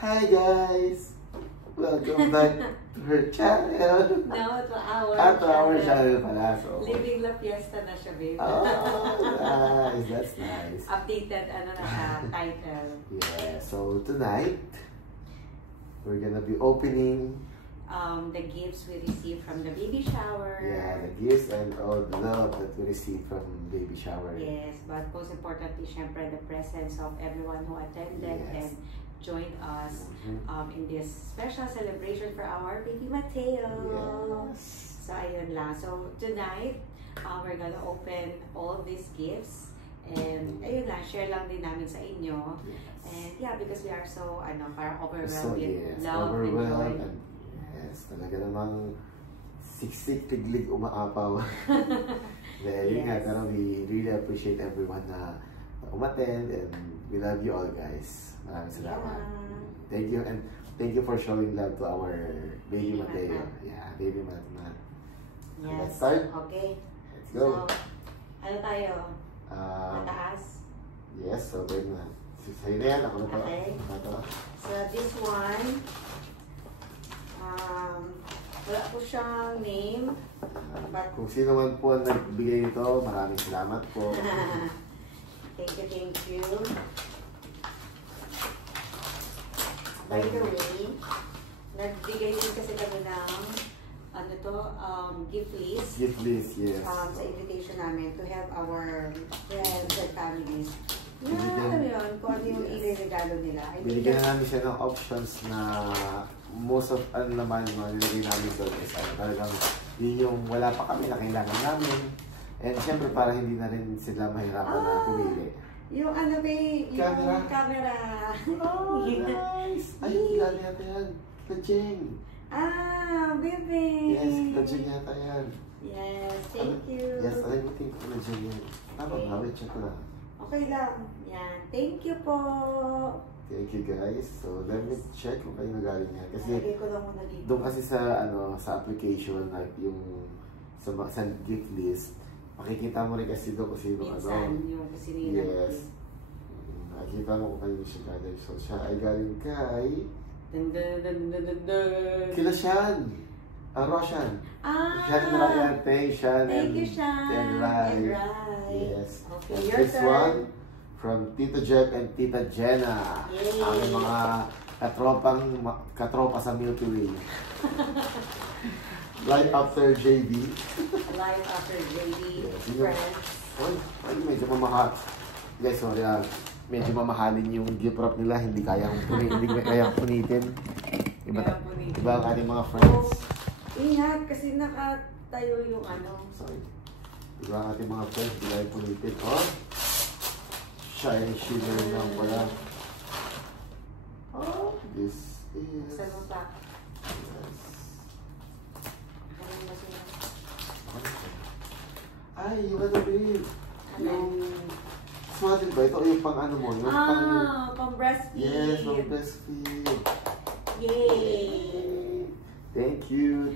Hi guys! Welcome back to her channel. No, to our To our channel pala. So. Living La Fiesta na siya, babe. Oh, nice. That's nice. Updated, ano na siya, title. Yeah, so tonight, we're gonna be opening the gifts we received from the baby shower. yeah, the gifts and all the love that we received from baby shower. Yes, but most importantly, syempre, the presence of everyone who attended and joined us in this special celebration for our baby Mateo. Yes. So, ayun lang. So, tonight, we're gonna open all these gifts. And, ayun lang, share lang din namin sa inyo. Yes. And, yeah, because we are so, parang overwhelmed So, with yes, love and joy. and yes, talaga namang siksik, tiglig, umaapaw. Dahil yun nga, pero we really appreciate everyone na umattend and we love you all guys. Maraming salamat. Thank you and thank you for showing love to our baby Mateo. Yeah, baby Mateo. Yes. Let's start. Okay. Let's go. So, ano tayo? Mataas? Yes, so pwede na. Sa'yo na yan, ako na to. Okay. Ito. So, this one, wala po siyang name. But, Kung sino man po ang nagbigay nito, maraming salamat po. thank you. By the way, nagbigay din kasi kami ng gift list. Gift list, yes. Sa invitation namin to help our friends and families. Binigyan- Alam mo yun, kung ano yung i-regalo nila. Binigyan na namin siya ng options na most of naman yung mga nilagay namin doon is talagang yun yung wala pa kami na kailangan namin. And syempre para hindi na rin sila mahirapan na pumili. Yung yung camera. Oh, nice! Ay, kilala yata yan. Kita Jeng. Bebe. Yes, kita Jeng yata yan. Yes, thank you. Yes, alam mo think kita Jeng yan. Tama ba? Wait, check ko lang. Okay lang. Yan. Thank you po. Thank you guys. So, let me check kung kayo nagaling yan. Kasi, Lagay ko lang muna dito. doon kasi sa sa application like yung sa gift list, makikita mo rin kasi doon kung sino Minsan, yung kasi yes. Nakikita mo kung kayo siya galing. So siya ay galing kay kila Shan. Roshan. Shan and Ryan. Thank you, Shan and Rai. Yes. Okay, And your this turn. one from Tito Jeff and Tita Jenna. Yay. Ang mga katropa sa Milky Way. Life after JB. Life after JB. Yes, Friends. Ay, medyo mamahal. Guys, sorry medyo mamahalin yung gift wrap nila. Hindi kayang punitin. Iba ang ating mga friends. Ingat, kasi nakatayo yung Sorry. Iba ang ating mga friends. Hindi kayang punitin. Oh! Shiny shimmer lang pala. Oh! This is... Saan mo pa? Yes. Ano ba sila? Ay, yung babe. Yung... Smartin ba? Ito yung pang mo? Yung pang breastfeed. Yes, pang breastfeed. Yay! Thank you,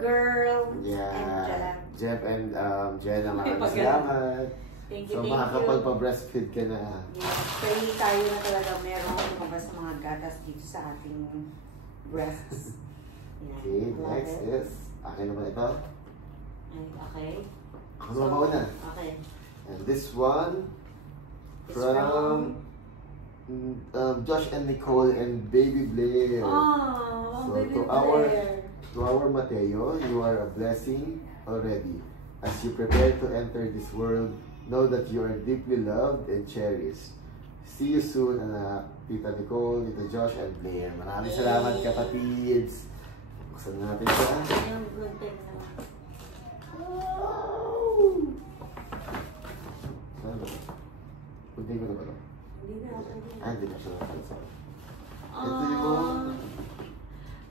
girl. Yeah. And Jeff and Jenna, maraming salamat. Thank you, So, makakapagpa-breastfeed ka na. Yeah, pray tayo na talaga merong lumabas mga gatas dito sa ating breasts. Yeah. Okay, next is, akin naman ito. Okay. Ako naman mauna. Okay. And this one, from Josh and Nicole and Baby Blair. Oh, So, Baby to Blair. our Mateo, you are a blessing already. As you prepare to enter this world, know that you are deeply loved and cherished. See you soon, Tita Nicole, Tita Josh, and Blair. Maraming salamat, kapatids. Buksan natin siya. Yung good thing naman. Hindi ko na ba ito? Hindi na ako. Hindi na siya nakakita. Ito Ito yung...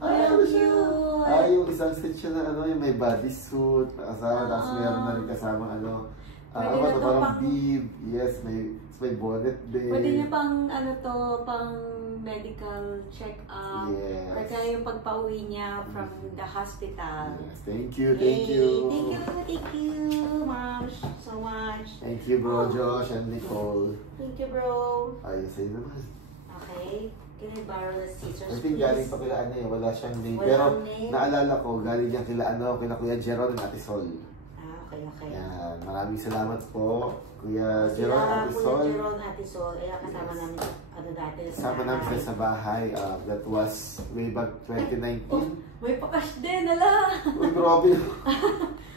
ang cute! Yung isang set siya na yung may bodysuit, nakasama, tapos meron na rin kasama Pwede na to parang pang- bib, yes, may bonnet din. Pwede niya pang pang medical check-up. Yes. Or kaya yung pagpa-uwi niya from the hospital. Yes, thank you. Thank you, mom, so much. Thank you, bro, Josh and Nicole. Thank you, bro. Ayos sa'yo naman. Okay. Can I borrow the scissors, I think please? galing pa kila ano eh, wala siyang name. Walang Pero name. naalala ko, galing yan kila ano, kila Kuya Jeron at Ate Sol. Okay. Yan, maraming salamat po, Kuya Jeron Sila, at Ate Sol. Kuya Jeron, Ate Sol, kasama namin dati. Kasama namin sila sa bahay. That was way back 2019. May pakash din, ala! Uy, grabe.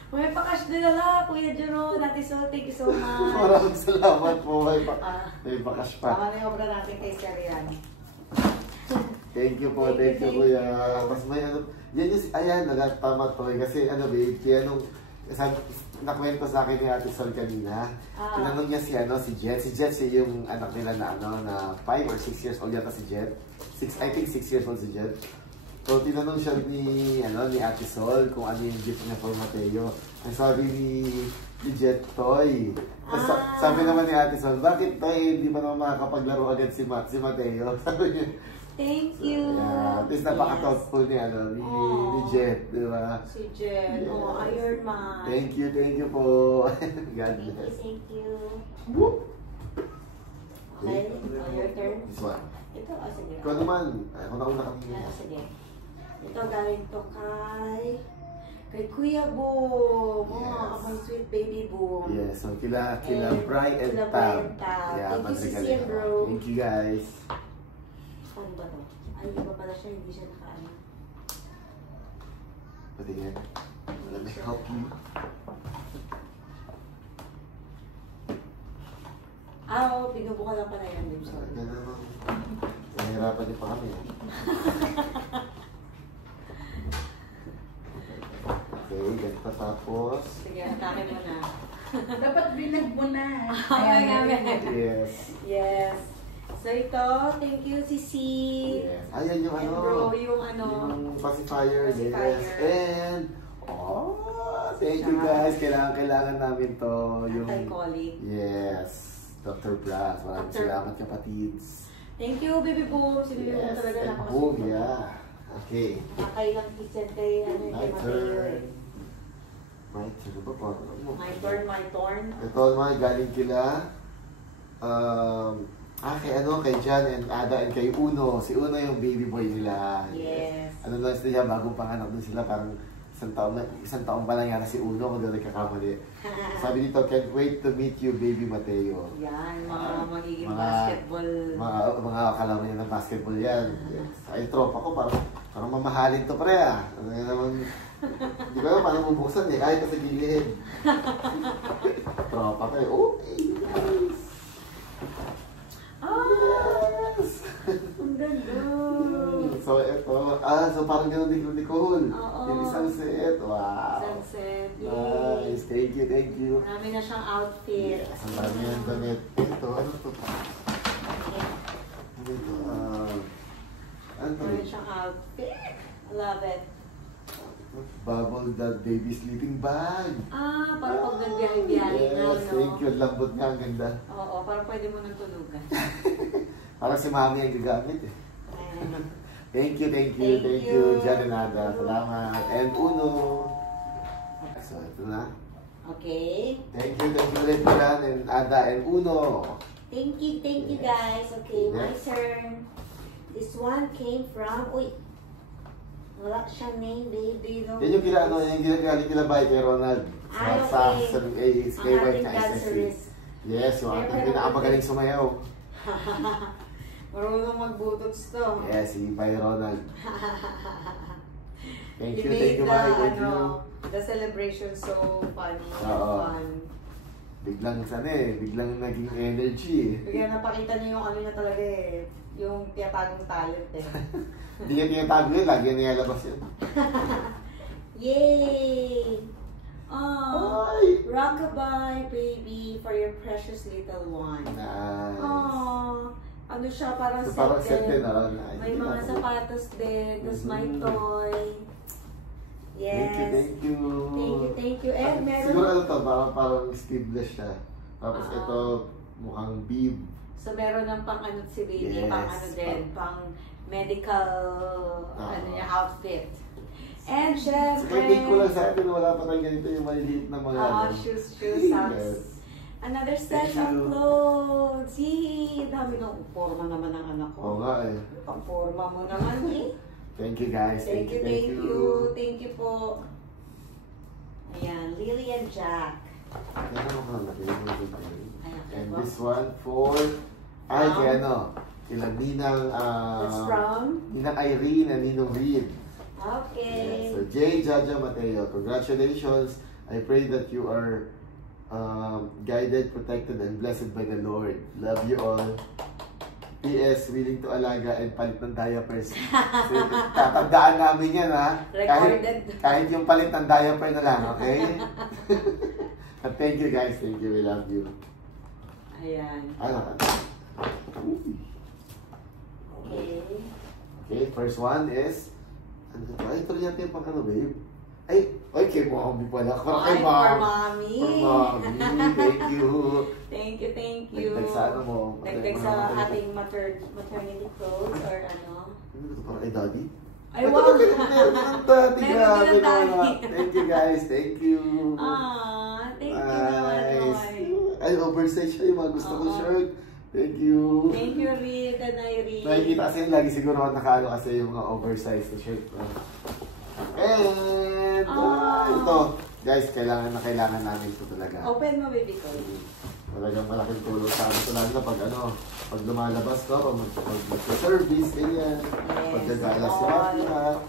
May pakash din, ala! Kuya Jeron, Ate Sol, thank you so much. Maraming salamat po. May bakas pa. Tama na yung obra natin kay Sir Yan. Thank you po, thank you Kuya. Tapos may ano, yan yung, ayan, tama to. Kasi ano babe, kaya nung, nakwento sa akin ni Ate Sol kanina, tinanong niya si Jet. Si Jet siya yung anak nila na na 5 or 6 years old yata si Jet. I think 6 years old si Jet. So tinanong siya ni Ate Sol kung ano yung gift niya for Mateo. Ang sabi ni Jet, toy. Sabi naman ni Ate Sol, bakit toy? Hindi pa naman makakapaglaro agad si Mateo. Sabi niya, thank you. At least napaka-thoughtful ni Jet, di ba? Si Jet, Yes. Iron Man. Thank you po. God bless. Thank you. Woo! Okay, your turn. This one. Ito, sige. Ikaw naman. Ako na una kami. Sige. Ito galing to kay Kuya Boom. Yes. My sweet baby Boom. Yes, so kila Bri and Kila Tab. Bri and Tab. Yeah, Thank you, madrigal Sisi and ako. bro. Thank you guys. Ano ba to? Ay, iba pala siya. Hindi siya nakaano. Patingin. Let me help you. Binubuka lang pala yan. I'm sorry. Ganun naman. Nahirapan din pa kami. Okay, ganito tapos. Sige, atake mo na. Dapat binag mo na. Yes. Yes. So ito, thank you, Sisi. Yes. Ayan yung And ano. bro, yung ano. Yung pacifier. Pacifier. Yes. And, thank you guys. Kailangan namin to. Yung, Anti-colic. yes. Dr. Brass. Maraming salamat kapatids. Thank you, Baby Boom. Si Baby Boom talaga and napakasulit. boom, yeah. Okay. Nakailang kitchen kay, My Mateo. turn. My turn. Ano ba? My turn. Ito mga galing kila. Kay John and Ada and kay Uno. Si Uno yung baby boy nila. Yes. Ano lang sila, bagong panganak din sila. Parang isang taon pa lang yata si Uno kung doon nagkakamali. Sabi dito, can't wait to meet you, baby Mateo. Yan, mga magiging Mga- basketball. Mga kalaro niya ng basketball yan. Ay, tropa ko, parang mamahalin to pre ah. Ano yan naman, di ba yun, paano bubuksan eh, kahit sa gilid. Tropa ko eh, okay, nice. Yes! Ang ganda! So, ito, so parang gano'n din Nicole. Oo. Yung isang set, wow. Sunset. Nice, thank you. Marami na siyang outfit. Yes, ang dami yung damit. Ito, ano to? Ano ito? Ano to? Marami siyang outfit. I love it. Bubble Dad Baby Sleeping Bag. Para pag nagbiyahe-biyahe na, Yes, no? thank you. Lambot nga, ang ganda. Oo, para pwede mo nang tulugan. Parang si Mami ang gagamit eh. Thank you, Thank you. Jan and Ada. Salamat. And Uno. So, ito na. Okay. Thank you ulit Jan and Ada and Uno. Thank you Yes. guys. Okay, my Yes. turn. This one came from, wala siyang name, babe. Do you know? Yan yung galing kila by kay Ronald. Okay. Sa Ang ating dancerist. Yes, yung ating pinakamagaling sumayaw. Marunong magbutots to. Yes, si Bay Ronald. Thank He you, made Bay. Thank you. the celebration so funny. Oo. Fun. Biglang biglang naging energy eh. Bigyan napakita niyo yung na talaga eh. Yung tiyatagong talent eh. Hindi niya tinatago yun, lagi niya nilabas yun. Yay! Ay! Rockabye, baby, for your precious little one. Nice. Ano siya, parang So, parang set din, May Hindi mga na- sapatos din, tapos may toy. Yes. Thank you. Thank you. And meron... Siguro ano to, parang sleeveless siya. Tapos Oo. ito, mukhang bib. So meron ng pang ano si baby, Yes. pang ano din, pang medical niya, outfit. And syempre, Kaya ko lang sa atin, wala pa tayong ganito yung maliliit na mga ano. shoes, Yes. socks. Another set Thank of you. clothes. Yay! Dami ng forma naman ng anak ko. Oo nga eh. Ang forma mo naman eh. Thank you guys. Thank you. Thank you po. Ayan, Lily and Jack. Yan ang mga natin. Ayan, And ito. this one for... Ay, kay ano? Kila Ninang... That's from? Ninang Irene and Ninong Reed. Okay. Yes. So, Jay Jaja Mateo, congratulations. I pray that you are guided, protected, and blessed by the Lord. Love you all. P.S. Willing to alaga and palit ng diapers. So, tatandaan namin yan, ha? Recorded. Kahit yung palit ng diaper na lang, okay? But thank you guys. Thank you. We love you. Ayan. Ano? Okay. Okay, first one is... Ano ito? Ay, ito rin natin yung pang ano, babe. Ay, kay mommy pala. Ay, for mommy. For mommy. Thank you. Thank you. Dagdag sa ano mo? Dagdag sa ating maternity clothes or ano. Ano ito? Parang kay daddy? Ay, Ito, wow. meron ng daddy. Meron Grabe din ng daddy. naman. Thank you guys. Thank you. Thank you naman, Roy. Ay, oversize siya yung mga gusto kong shirt. Thank you. Thank you, Reed and Irene. Nakikita kasi lagi siguro ako nakaano kasi yung mga oversized na shirt. And ito, guys, kailangan namin ito talaga. Open mo, baby ko. Talagang malaking tulong sa amin ito, lalo na pag lumalabas ko, pag mag-service, ganyan. Pag nag-alas lahat.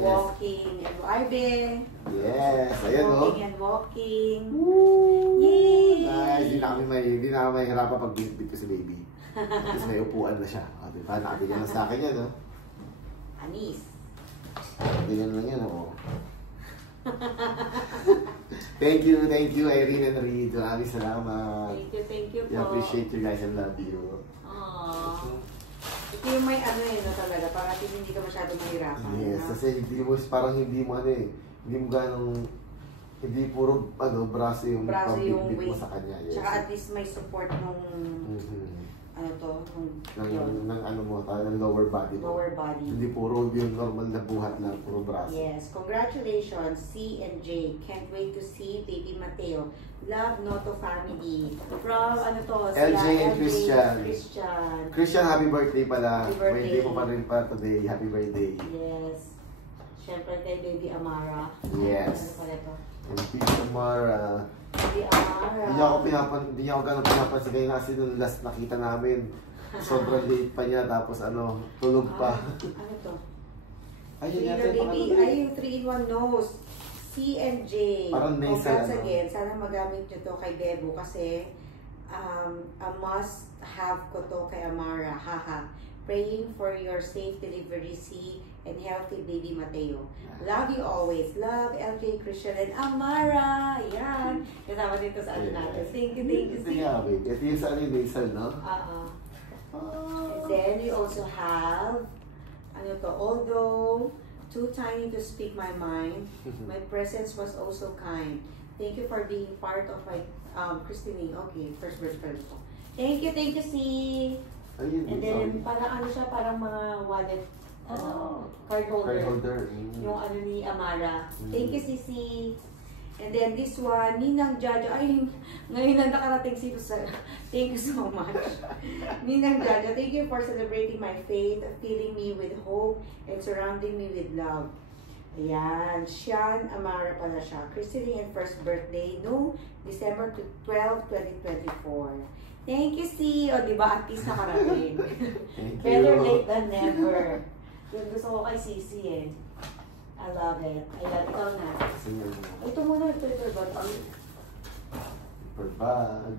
Walking and driving. Yes, ayan o. Walking and walking. Yay! Nice, hindi na kami mahihirapan pag binibig ko si baby. Tapos may upuan na siya. O, diba? Nakaganyan lang sa akin yan, no? Anis. Ganyan lang yan, o. Thank you, Irene and Reed. Maraming salamat. Thank you po. We appreciate you guys and love you. Aww. Ito yung may ano yun na talaga, para hindi ka masyado mahirapan. Yes, na? kasi parang hindi mo hindi mo ganong, hindi puro braso yung yung mo weight. sa kanya. Yes. Tsaka at least may support nung, ng ano mo, ng lower body mo. lower body. Hindi puro yung normal na buhat lang, puro braso. Yes, congratulations, C and J. Can't wait to see baby Mateo. Love Noto family. From LJ and Christian. Christian, happy birthday pala. Happy birthday. Birthday mo pa rin pa today. Happy birthday. Yes. Siyempre kay baby Amara. Yes. Ano pala ito? And Peace Amara. Baby Amara. Hindi niya ako gano'ng pinapansin kayo kasi nung last nakita namin. Sobrang late pa niya tapos tulog pa. Ano to? Ayun yata Baby, yung ay yung 3-in-1 nose. C and J. Parang nasal, Congrats again. Sana magamit nyo to kay Bebo kasi a must have ko to kay Amara. Haha. Praying for your safe delivery, C, and healthy baby Mateo. Love you always. Love LJ, Christian, and Amara. Yan. Kasama dito sa ano natin. Thank you, Ito C. nga, babe. Ito yung sa nasal, no? And then we also have although too tiny to speak my mind, my presence was also kind. Thank you for being part of my Christine. Okay, first verse ko. Thank you, C. Ayun, And then parang siya, parang mga wallet, card holder. Yung ni Amara. Thank you, Sisi. And then this one, Ninang Jaja. Ay, ngayon na nakarating sito sa... Thank you so much. Ninang Jaja, thank you for celebrating my faith, filling me with hope, and surrounding me with love. Ayan, Sean Amara pala siya. Christine and first birthday, no? December 12, 2024. Thank you, C. O, diba? At least nakarating. Better late than never. Yung gusto ko kay Sisi eh. I love it. Ikaw na. Ito muna, ito bag. Paper bag.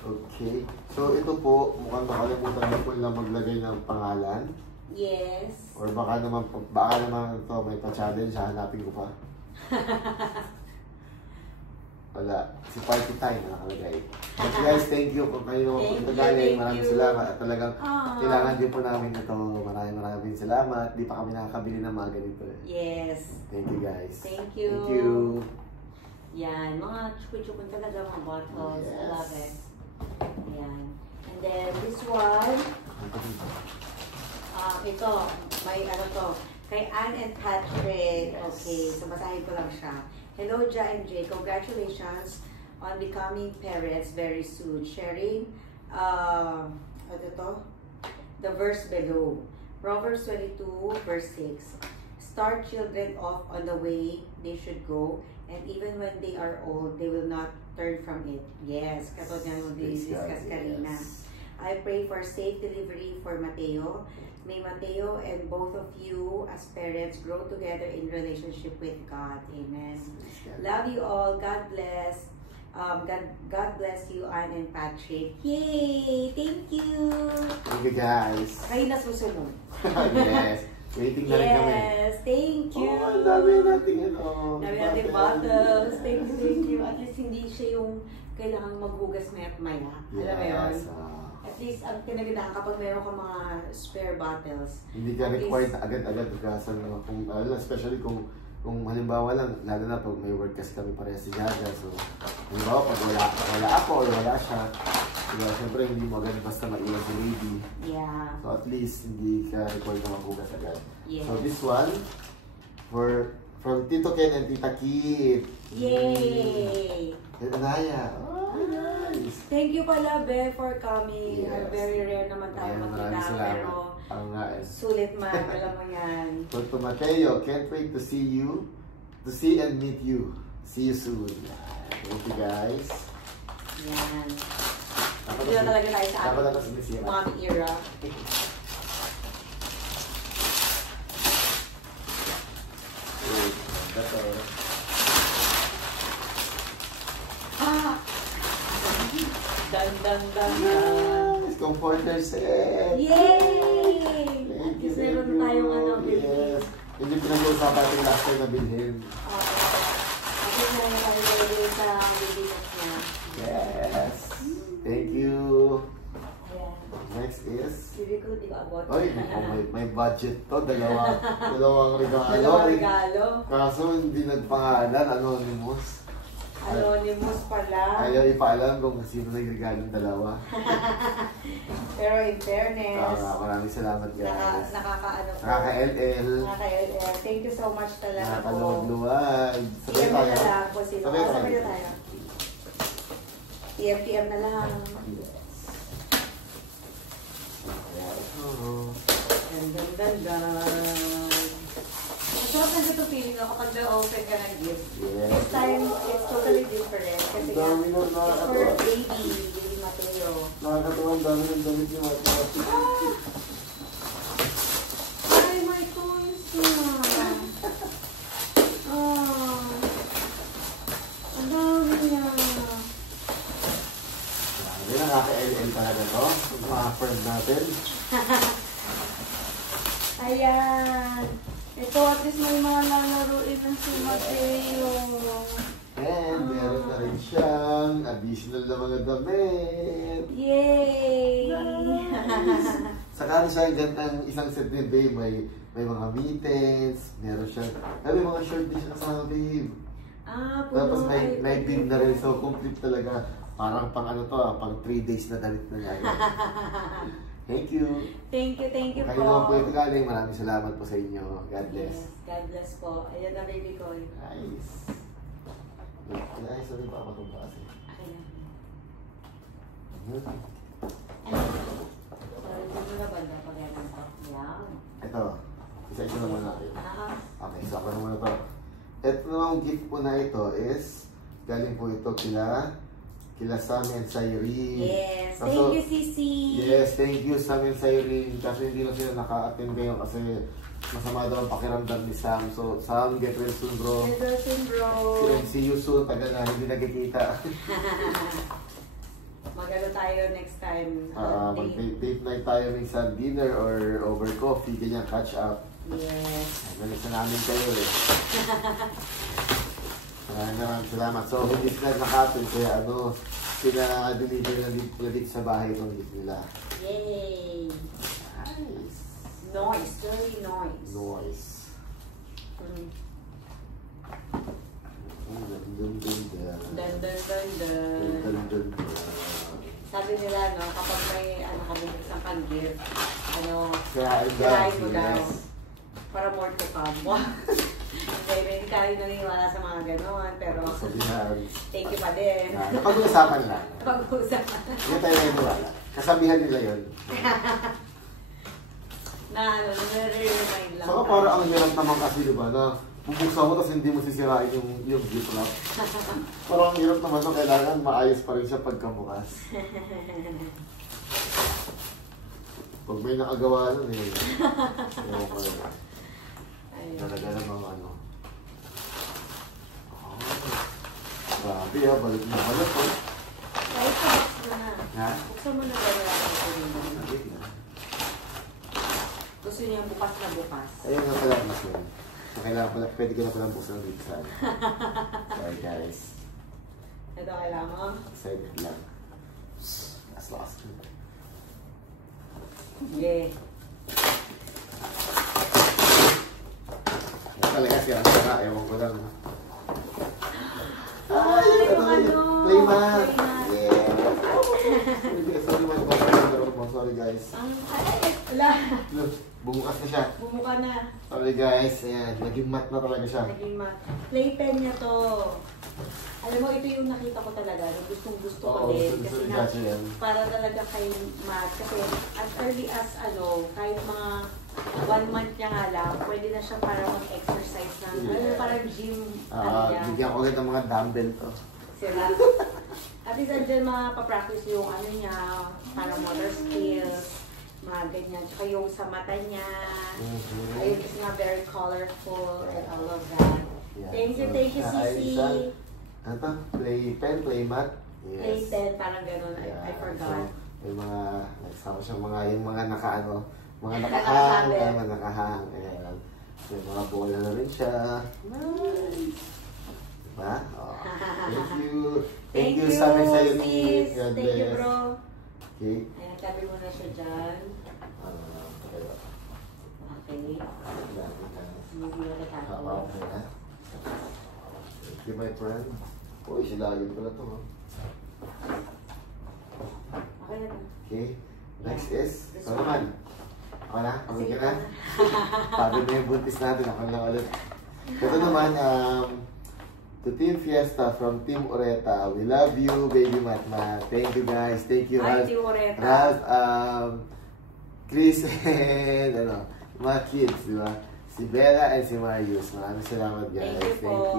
Okay. So, ito po, mukhang nakalimutan niyo po lang maglagay ng pangalan. Yes. Or baka naman ito, may pa-challenge, hanapin ko pa. Wala. Si Party Time nakalagay. But guys, thank you kung kayo punta galing. Maraming salamat. At talagang kailangan din po namin ito. Maraming salamat. Di pa kami nakakabili ng mga ganito. Yes. Thank you guys. Thank you. Thank you. Yan. Mga chukun-chukun talaga mga bottles. Yes. I love it. Yan. And then this one. Ito. May to. Kay Ann and Patrick. Yes. Okay. So basahin ko lang siya. Hello, Ja and Jay. Congratulations on becoming parents very soon, sharing the verse below. Proverbs 22 verse 6. Start children off on the way they should go, and even when they are old, they will not turn from it. Yes, katulad nga nung discuss kanina. I pray for safe delivery for Mateo. May Mateo and both of you as parents grow together in relationship with God. Amen. Love you all. God bless. God bless you, Anne and Patrick. Yay! Thank you! Thank you, guys. Kayo na susunod. Yes. Waiting na rin kami. Yes, thank you. Oh, ang dami natin bottles. Thank you. At least hindi siya yung kailangan maghugas maya. Alam mo yun? At least, ang kinagandaan kapag meron ka mga spare bottles. Hindi ka required na agad-agad hugasan. Especially kung halimbawa lang, lalo na pag may work kasi kami parehas si Jaja. So, halimbawa pag wala ako or wala siya, siyempre hindi mo agad basta maiwan si baby. Yeah. So at least hindi ka required na maghugas agad. Yes. So this one, from Tito Ken and Tita Kit. Yay! And Anaya. Oh, nice. Thank you pala, Be, for coming. Yes. Very rare naman tayo magkita, pero sulit man, alam mo yan. So to Mateo, can't wait to see and meet you. See you soon. Thank you, guys. Yan. Dito na talaga tayo sa mommy era. Dan. Yes, comforter set. Yay! At least meron tayong bilhin. Yes. Hindi pinag-uusapan natin last time na bilhin. At least meron tayo bilhin sa bibigat niya. Yes. Thank you. Next is... Hindi ko abot. Oy, may budget to. Dalawang regalo. Dalawang regalo. Kaso hindi nagpangalan. Anonymous. Anonymous pala. Ayaw ipaalam kung sino nagregalo ng dalawa. Pero in fairness, maraming salamat, guys. Nakaka-LL. Thank you so much talaga po. Nakakaluwag-luwag. Sabay tayo. Sabay na tayo. PM na lang. Ganda. Masarap na ito feeling ako kapag na-open ka ng gift. This time, it's totally different. Kasi nga, it's for baby Mateo. Nakakatuwa ang dami ng damit niya. Ay, my toys na. Ang dami niya. Grabe, nakaka-LL talaga to. Mga friend natin. Ayan. Ito, at least may mga lalaruin ng si Mateo. And meron na rin siyang additional na mga damit. Yay! Nice! Saka siya ang isang set ni Babe, may mga mittens, meron siya, may mga shirt din siya kasama, Babe. Tapos may pin na rin, so complete talaga. Parang pang pang 3 days na dalit na niya. Thank you. Thank you po. Kayo naman po ito galing. Maraming salamat po sa inyo. God bless. Yes, God bless po. Ayan na, baby ko. Nice. Nice. Sorry pa ako itong base. Okay na. Sorry, dito na banda pag yan ito. Yan. Ito. Isa-isa naman natin. Okay, so ako naman ito. Ito namang gift po na ito is galing po ito kila Sammy and Cyrene. Yes. Thank you, Sisi. Yes, thank you, Sammy and Cyrene. Kasi hindi na sila naka-attend ngayon kasi masama daw ang pakiramdam ni Sam. So, Sam, get well soon, bro. Get well soon, bro. See you soon. Tagal na, hindi nagkikita. Magano tayo next time. Mag-date night tayo minsan, dinner or over coffee, ganyan, catch up. Yes. Nalis na namin kayo eh. Maraming salamat. So, hindi sila nakatin kaya pina-deliver na dito sa bahay itong gift nila. Yay! Nice. Noise. Very noise. Noise. Dun. Sabi nila, kapag may kami isang pang-gift, kaya try mo daw. Para more to come. Hindi tayo naniniwala sa mga gano'n, pero Sabihan. thank you pa din. Pag-uusapan lang. Pag-uusapan. Hindi tayo naniniwala. Kasabihan nila yun. Nare-remind lang. Saka parang ang hirap naman kasi, di ba, na bubuksan mo tapos hindi mo sisirain yung gift wrap. Parang ang hirap naman so kailangan maayos pa rin siya pagkabukas. Pag may nakagawa nun eh. Ewan ko rin. Talaga namang ano. Oh, grabe ah, balik na balik oh. Kahit sa box mo na. Ha? Buksan mo na gano'n natin. Balik na. Gusto niya bukas na bukas. Ayun nga pala mas yun. Kailangan pala, pwede ka na palang buksan dito sa ano. Sorry guys. Ito kailangan mo? Excited lang. That's last one. Yeah. Talaga sira-sira, ewan ko lang. Ay, yung ano? Playmat! Playmat. Yeah! Sorry man po, sorry guys. Ay, wala. Look, bumukas na siya. Bumuka na. Sorry guys, ayan, naging matte na talaga siya. Naging mat. Playpen niya to. Alam mo, ito yung nakita ko talaga. Gustong gusto ko Oo, din. gusto Kasi ni na, Chachi yan. para talaga kay mat. Kasi as early as kahit mga 1 month niya nga lang, pwede na siya para mag-exercise ng, Yeah. parang gym. Bigyan ko ulit ng mga dumbbell to. Sila. At least andyan mapapractice yung ano niya, para motor skills, mga ganyan. Tsaka yung sa mata niya. Ayun kasi nga very colorful and all of that. Yeah. Thank you, Sisi. Ano to? Play pen, play mat? Playpen, parang gano'n. I forgot. So, may mga, nagsama siya yung mga nakaano, mga Nakahang. nakahang, mga nakahang. Ayan. May mga bola na rin siya. Nice. Diba? Oh. Thank you. Thank you, sabi sa'yo ni sis. God Thank you, bless. bro. Okay. Ayan, tabi mo na siya dyan. Okay. Okay. Hindi mo Hawakan natapos. mo na. Thank you, my friend. Uy, silagin pala to. Oh. Okay na. Okay. Next is, This ano naman? Ako na? Pagod ka na? Sige. Pagod na yung buntis natin. Ako lang ulit. Ito naman, to Team Fiesta from Team Oreta. We love you, baby Matma. Thank you guys. Thank you, Ay, Ralph. Team Oreta. Ralph, Chris, and ano, mga kids, di ba? Si Bella and si Marius. Maraming salamat guys. Thank you po.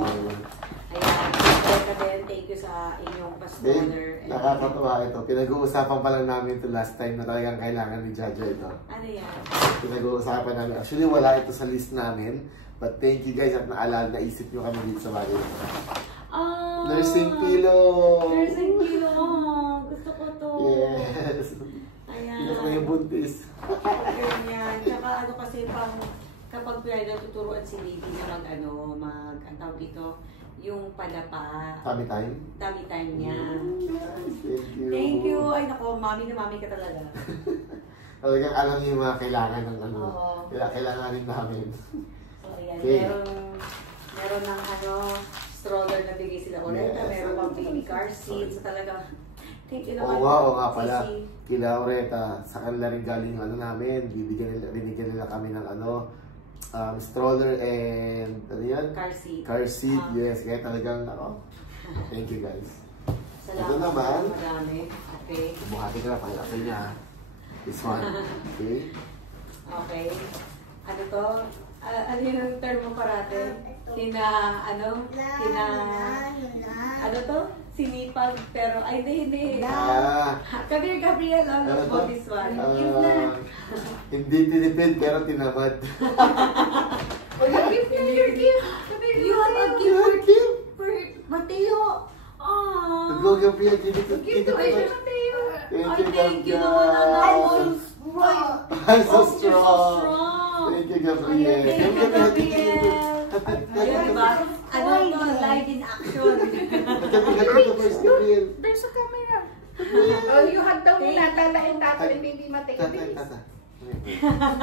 Ayan, Oreta din. Thank you sa inyong pastor. Nakakatawa ito. Pinag-uusapan pa lang namin ito last time na talagang kailangan ni Jaja ito. Ano yan? Pinag-uusapan namin. Actually, wala ito sa list namin. But thank you guys at naisip nyo kami dito sa bagay ito. Oh, Nursing pillow! Nursing pillow! Gusto ko to. Yes! Ayan. Hindi ko yung buntis. Ganyan. Tsaka ano kasi pang kapag pinag-tuturuan si baby na ang tawag dito, yung palapa. Tummy time? Tummy time niya. Thank you. Thank you. Ay nako, mami na mami ka talaga. Talagang alam niyo yung mga kailangan ng ano. Oo. Kailangan rin namin. So ayan, Okay. meron ng stroller na bigay sila ulit. Yes. Meron pang baby car seat. So talaga, thank you Oo naman. nga pala. Sisi. Kila Oreta, sa kanila rin galing yung ano namin. Binigyan nila kami ng stroller and ano yan? Car seat. Car seat, yes. Kaya talagang thank you guys. Salamat. Ito naman. Marami. Okay. Buhati ka na, pakilapin niya. This one. Okay? Okay. Ano to? Ano yung term mo parate? Ano to? Sinipag, pero, ay, hindi. Come here, Gabriel. Ano Ano to? po this one? Give na. Hindi tinipid, pero tinamad. Give na your gift. You have a gift for Mateo. Aww. Go, Gabriel, give it to Give to Ay, Mateo. Ay, thank you naman, anak. I'm so Oh, you're so strong. strong. Thank you, Gabriel. Ayan, thank you, Gabriel. Ayun, diba? Ano Gabriel. to? Live in action. Gabriel. There's a camera. Oh, you had daw muna talain tato and baby Mateo. Tata.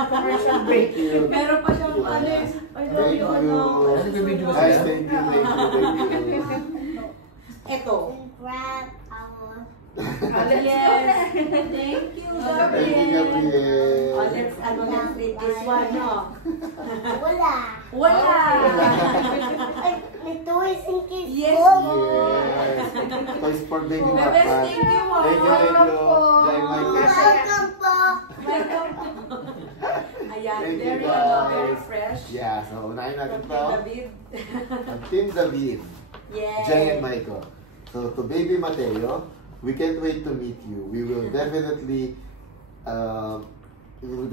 Commercial break. Thank you. Meron pa siyang ano. I love you, ano. Guys, thank you. Eto. Yes. Thank you, Gabriel. Oh, let's read this one, no? Wala. Ay, may toys in case. Yes. Yes. Toys for baby Bebes, Matmat. thank you, Mom. Thank you. Jai Michael. Welcome po. Welcome. Ayan, Thank you, very, guys. very fresh. Yeah, so unahin natin From to. David. Ang Team David. Yes. Jai and Michael. So to baby Mateo, we can't wait to meet you. We will definitely, you will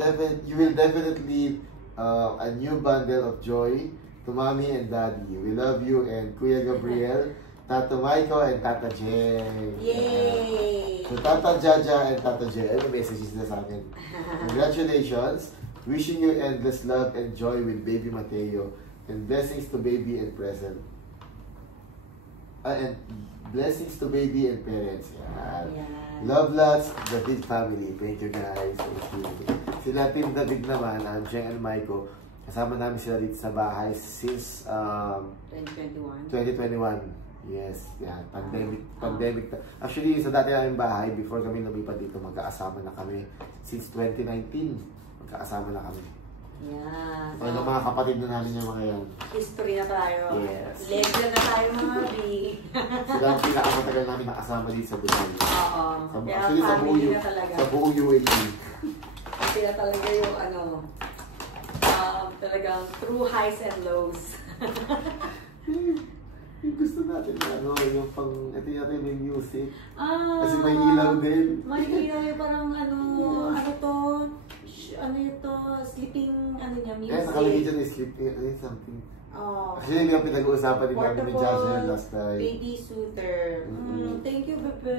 definitely a new bundle of joy to mommy and daddy. We love you and Kuya Gabriel, Tata Michael and Tata Jay. Yay! So Tata Jaja and Tata Jay, ano messages na sa amin? Congratulations! Wishing you endless love and joy with baby Mateo and blessings to baby and present. And blessings to baby and parents. Yan. Ayan. Love lots, the big family. Thank you guys. Thank you. Sila Team David naman, Jeng and Maiko, kasama namin sila dito sa bahay since 2021. 2021. Yes, yan. Pandemic. Actually, sa dati namin bahay, before kami lumipat dito, magkakasama na kami. Since 2019, magkakasama na kami. Yeah. So, yung mga kapatid na namin yung mga yan. History na tayo. Yes. Legend na tayo, mga B. Sila ang pinakamatagal namin nakasama dito sa Bulacan. Oo. Kaya Actually, family na talaga. sa buong UAE. Sila talaga yung talagang true highs and lows. Yung gusto natin yung pang, ito natin may music. Kasi may Ah, ilaw din. may ilaw yung parang sleeping, music. Kaya nakalagay dyan is sleeping, something. Oh. Actually, yung pinag-uusapan din namin ni Joshua Portable last time. baby suitor. Thank you, Bebe.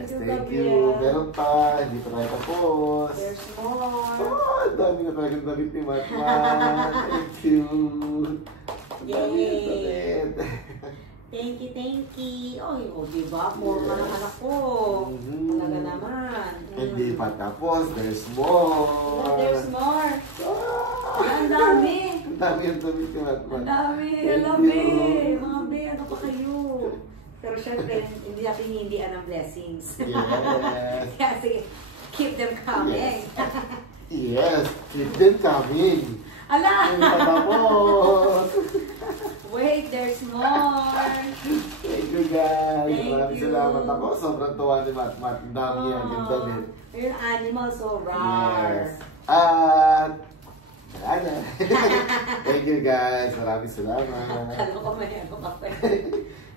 Yes, thank Gabriel. you. Meron pa, hindi pa tayo tapos. There's more. Oh, ang dami na talagang damit ni Matman. Thank you. Yay. Thank you. Oh, diba? Forma ng anak ko. Talaga naman. Hindi pa tapos, there's more. There's more. Ah! Ang dami. Ang dami yung damit ni Matman. Ang dami. Thank Alam you. Mga be, ano pa kayo? Pero syempre, hindi natin hindihan ng blessings. Yes. Kaya sige, keep them coming. Yes, keep them coming. Ala! Hindi pa tapos. Wait, there's more. Thank you guys. Thank Maraming you. salamat ako. Sobrang tuwa ni Matmat. Ang dami yan. Ganda din. Yung animal so rare. Yes. At wala na. Thank you guys. Maraming salamat. Alam ko may ano ka pa.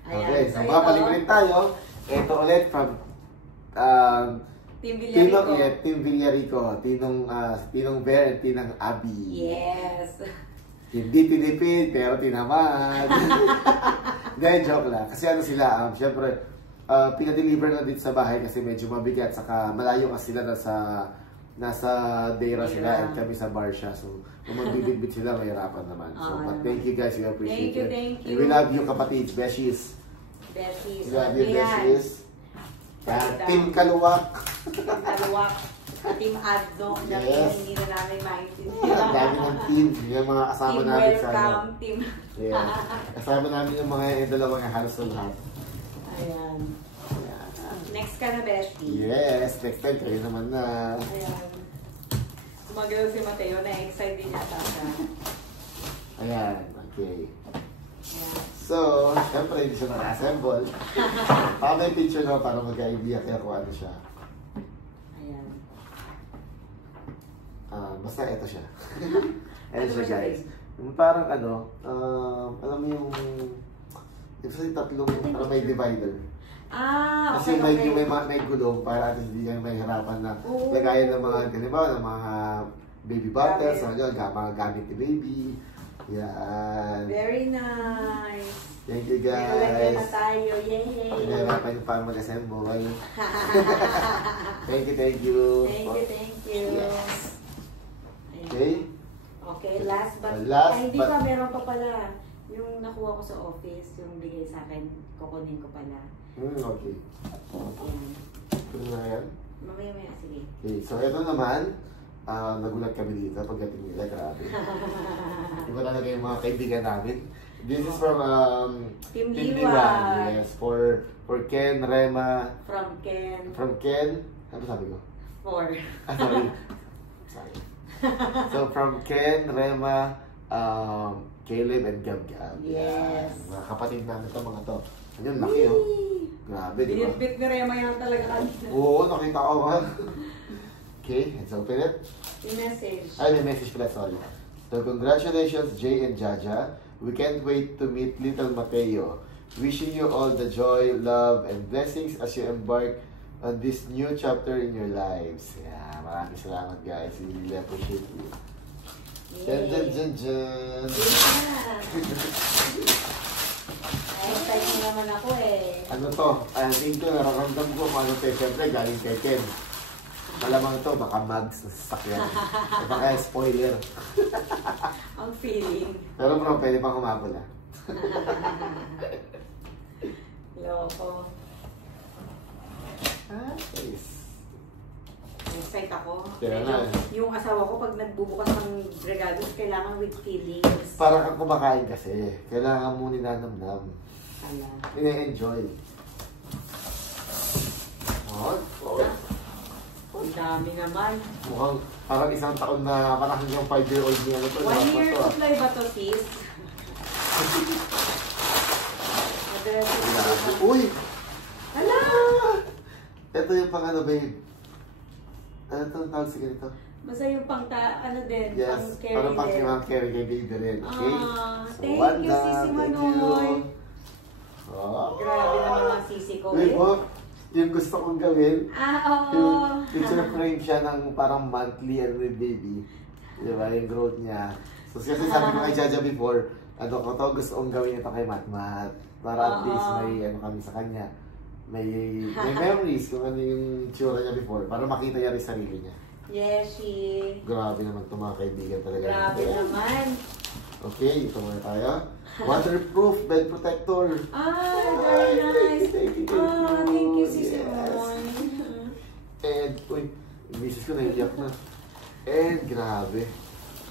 Okay, so ito, mapalik ulit tayo. Ito ulit from Team Villarico. Team Villarico. Tinong Bear and Tinang Abby. Yes. Hindi tinipid, pero tinamad. Dahil joke lang. Kasi sila, syempre, pinadeliver na dito sa bahay kasi medyo mabigat. Saka malayo kasi sila nasa Deira sila at kami sa Barsha. So, kung magbibit sila, mahirapan naman. So, but thank you guys. We appreciate it. Thank you. And we love you, kapatid. Beshies. Besties. We love you, Beshies. Yan. Team Kaluwak. Team Kaluwak. Team Adnok. Yes. Hindi na namin Ang maintindihan. dami ng team. Yung mga kasama Team namin sa welcome. Team. Yeah. Kasama namin yung mga dalawang halos lahat. Ayan. Ayan. Next ka na, Bestie. Yes, next time kayo naman na. Ayan. Gumagalaw si Mateo. Na-excite din yata siya. Ayan, okay. Ayan. So, syempre hindi siya na-assemble. Paano yung picture na para magka-idea kaya kung ano siya. Ayan. Basta ito siya. Ano Ayan siya ba siya, guys. Yung parang alam mo yung kasi tatlong parang may divider. Kasi okay. may gulong para at hindi kayo mahihirapan na Oo. lagayan ng mga ganito, ng mga baby bottles, Gamit. mga gamit ni baby. Yan. Very nice. Thank you Nalagyan na guys. tayo. Yay! Pinahirapan yung paano mag-assemble. Thank you. Thank you. Yes. Ayan. Okay? Okay, last but... Last Ay, hindi but- pa, meron pa pala. Yung nakuha ko sa office, yung bigay sa akin, kukunin ko pala. Okay. Ayan. Ito na yan. Mamaya, sige. Okay, so ito naman, nagulat kami dito pagdating nila, grabe. Iba talaga yung mga kaibigan namin. This is from Team Team Liwan. Liwan. Yes, for Ken, Rema. From Ken. Ano sabi ko? 4. Sorry. Sorry. So from Ken, Rema, Caleb, and Gab. Yes. Mga kapatid namin ito, mga to. Ano yun, laki oh. Grabe, di ba? Binitbit ni Rema yan talaga kanina. Oo, nakita ko ba? Okay, let's open it. Yung message. Ay, may message pala, sorry. So, congratulations, Jay and Jaja. We can't wait to meet little Mateo. Wishing you all the joy, love, and blessings as you embark on this new chapter in your lives. Yeah, maraming salamat, guys. We really appreciate you. Dun, dun, dun, dun. Ay, excited naman ako eh. Ano to? I think ko, nararamdam ko kung ano to. Siyempre, galing kay Ken. Malamang ito, baka mags na sasakyan. O baka spoiler. Ang feeling. Pero bro, pwede pang humabol ah. Loko. Nice. Excited ako. Kaya nga eh. Yung asawa ko, pag nagbubukas ng regalos, kailangan with feelings. Para kang kumakain kasi. Kailangan mo ninanamnam. Kaya. Ine-enjoy. Oh. Ang dami naman. Mukhang parang isang taon na parang hanggang 5-year-old niya. 1 year supply ba to, sis? Uy! Hala! Ito yung pang ano, babe. Ano ito ang tawag sa ganito? Basta yung ano din, Yes, pang carry parang pang din. carry kay baby rin. Okay? Thank one you, down, Sisi thank Manoy. you. Oh. Grabe naman ang sisi ko. Wait mo, yung gusto kong gawin, Oo. yung picture frame siya ng parang monthly and with baby. Di ba? Yung growth niya. So kasi sabi ko kay Jaja before, ano ko to, gusto kong gawin ito kay Matmat. Para at least may ano kami sa kanya. May memories kung ano yung tsura niya before. Para makita niya rin sarili niya. Yeshi. Grabe naman itong mga kaibigan talaga. Grabe naman. Okay, ito muna tayo. Waterproof bed protector. Very nice. Thank you. Thank you, Sisi Yes. Moy. And, uy, yung misis ko naiiyak na. And, grabe.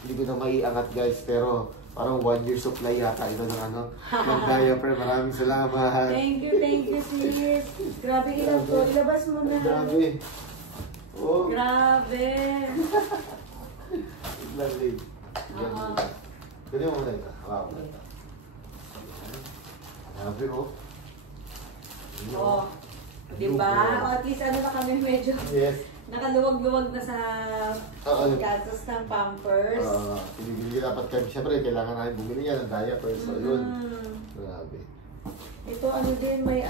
Hindi ko na maiangat guys, pero parang 1 year supply yata ito ng ano, ng diaper. Maraming salamat. Thank you, sis. Grabe, ilabas mo na. Grabe. Oh, Grabe. lovely. Oo. Pwede mo muna ito. Wow. Grabe oh. Oh. Diba? O at least ano na kami medyo Yes. nakaluwag-luwag na sa gastos ng Pampers. Pinibili dapat kami. Siyempre, kailangan namin bumili yan ng diaper. So, yun. Mm. Grabe. Ito ano din, may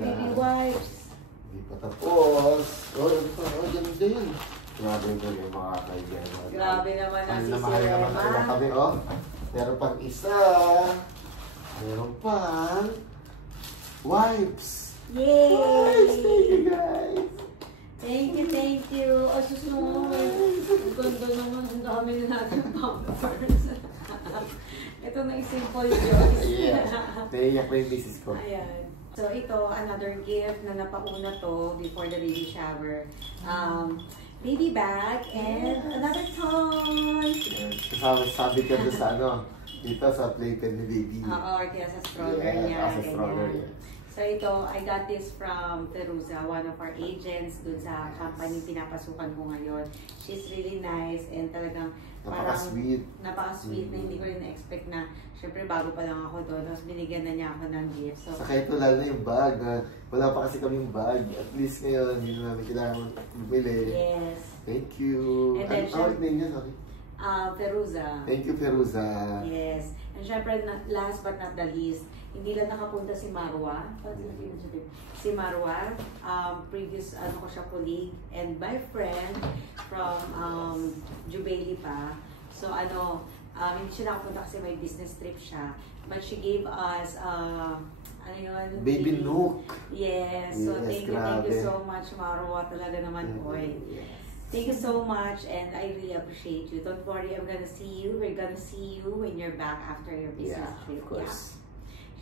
baby wipes. Hindi pa tapos. Oh, ito. Oh, ganda yun. Grabe yung mga kaibigan. Grabe naman ang Ano naman naman sila sisirema. kami, oh. Meron pang isa. Meron pang wipes. Yay! Wipes! Thank you, guys. Thank you. O, susunod. Ang ganda naman. Ang dami na natin Pampers. Ito na yung simple joys. Yeah. Naiyak na yung misis ko. Ayan. So ito, another gift na napauna to before the baby shower. Baby bag and another toy. Kasama sabi ka doon sa ano, dito sa playpen ni baby. Oo, or kaya sa stroller niya. Sa stroller ganyan. niya. So ito, I got this from Perusa, one of our agents dun sa company pinapasukan ko ngayon. She's really nice and talagang Napaka-sweet. Napaka-sweet na hindi ko rin na-expect na syempre bago pa lang ako doon. Tapos binigyan na niya ako ng gift. So, Saka ito lalo na yung bag na wala pa kasi kaming bag. At least ngayon, hindi na namin kailangan bumili. yes. Thank you. And then, Ano tawag name niya? Sorry. Perusa. Thank you, Perusa. Yes. And syempre, last but not the least, hindi lang nakapunta si Marwa. Si Marwa, previous ko siya colleague and my friend from Jubaili pa. So hindi siya nakapunta kasi may business trip siya. But she gave us, Baby Nook. Yes. So Yes, thank you grabe. so much, Marwa. Talaga naman po eh. Yes. Thank you so much and I really appreciate you. Don't worry, I'm gonna see you. We're gonna see you when you're back after your business Yeah, trip. of course.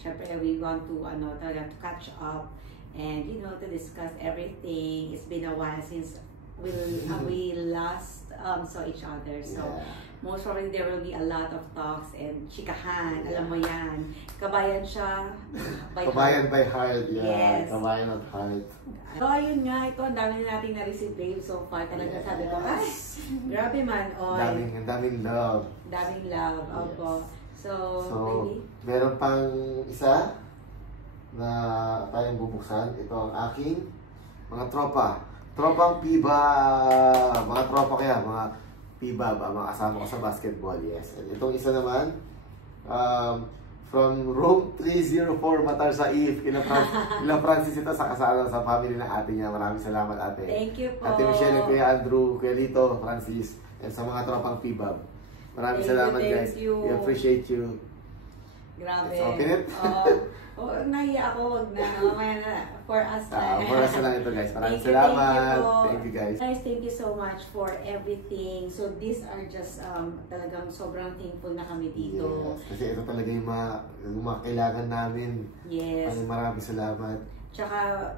Syempre, we want to talaga to catch up and to discuss everything. It's been a while since we last saw each other. So most probably there will be a lot of talks and chikahan. Alam mo yan. Kabayan siya. Kabayan by heart. Yeah. Yes. Kabayan at heart. So, ayun nga. Ito, ang dami na natin na-receive, babe, so far. Talaga sabi ko, ay, grabe man. Daming love. Daming love. Yes. Opo. So, baby. Meron pang isa na tayong bubuksan. Ito ang aking mga tropa. Tropang Piba. Mga tropa kaya, mga Piba ba? Mga kasama ko sa basketball, yes. And itong isa naman, from room 304 Matarsa Eve, kila Francis ito sa kasama sa family na ate niya. Maraming salamat, ate. Thank you po. Ate Michelle, Kuya Andrew, Kuya Lito, Francis, and sa mga tropang Pibab. Maraming salamat, guys. We appreciate you. Grabe. Let's open it. Nahiya ako, wag na. Mamaya na. For us na. For us na lang ito, guys. Maraming salamat. Thank you, guys. Guys, thank you so much for everything. So, these are just talagang sobrang thankful na kami dito. Yes. Kasi ito talaga yung mga kailangan namin. Yes. Maraming salamat. Tsaka,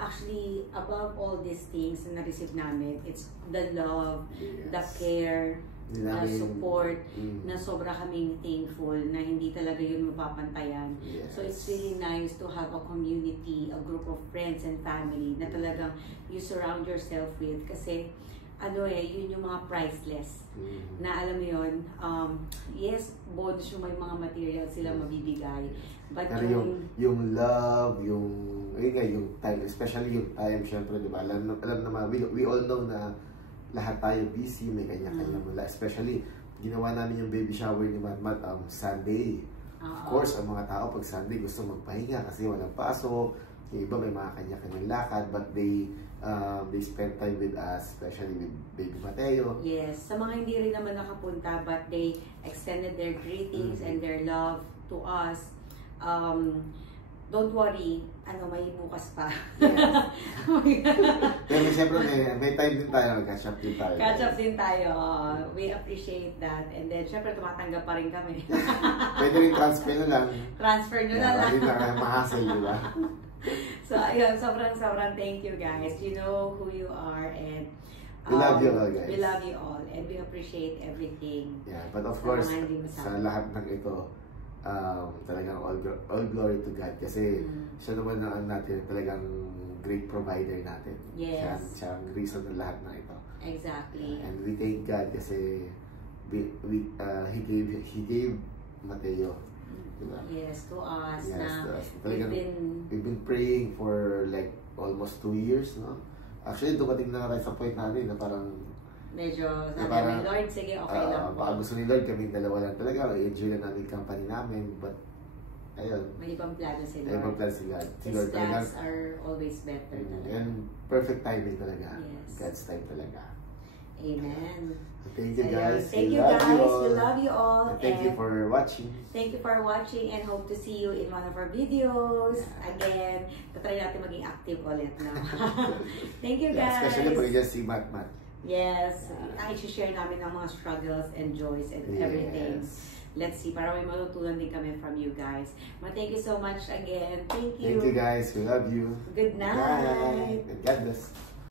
actually, above all these things na na-receive namin, it's the love, the care, the support, na sobra kaming thankful na hindi talaga yun mapapantayan. Yes. So it's really nice to have a community, a group of friends and family na talagang you surround yourself with kasi yun yung mga priceless. Na alam mo yun, yes, bonus yung may mga material sila mabibigay. But pero yung love, yung time, especially yung time, syempre, di ba? Alam naman, we all know na lahat tayo busy, may kanya-kanya mula. Especially, ginawa namin yung baby shower ni Matmat Sunday. Of course, ang mga tao pag Sunday gusto magpahinga kasi walang pasok. Yung iba may mga kanya-kanyang lakad, but they spend time with us, especially with baby Mateo. Yes, sa mga hindi rin naman nakapunta, but they extended their greetings and their love to us. Don't worry, may bukas pa. Yes. Pero siyempre may time din tayo, catch up din tayo. Catch up din tayo. We appreciate that. And then, siyempre, tumatanggap pa rin kami. Pwede rin transfer na lang. Transfer nyo na lang. Hindi na kayo ma-hassle, di ba? So, ayun, sobrang thank you guys. You know who you are and we love you all, guys. We love you all and we appreciate everything. Yeah, but of course, sa lahat ng ito, talagang all glory to God kasi siya naman ang natin talagang great provider natin. Yes. Siya ang reason ng lahat ng ito. Exactly. And we thank God kasi He gave Mateo. Diba? Yes, to us. Yes, na to us. We've been praying for like almost 2 years, no? Actually, dumating na tayo sa point namin na parang medyo sabi ni Lord, sige, okay lang po. Baka gusto ni Lord, kaming dalawa lang talaga. I-enjoy lang namin yung company namin. But, ayun. May ibang plano si Lord. May ibang plano si God. His plans are always better talaga. And perfect timing talaga. Yes. God's time talaga. Amen. Thank you guys. Thank you guys. We love you all. And thank you for watching. Thank you for watching and hope to see you in one of our videos. Again, tatry natin maging active ulit na. Thank you guys. Especially pag i-just si Matmat. Yes. I-share namin ang mga struggles and joys and everything. Let's see, para may matutunan din kami from you guys. But thank you so much again. Thank you. Thank you guys. We love you. Good night. And God bless.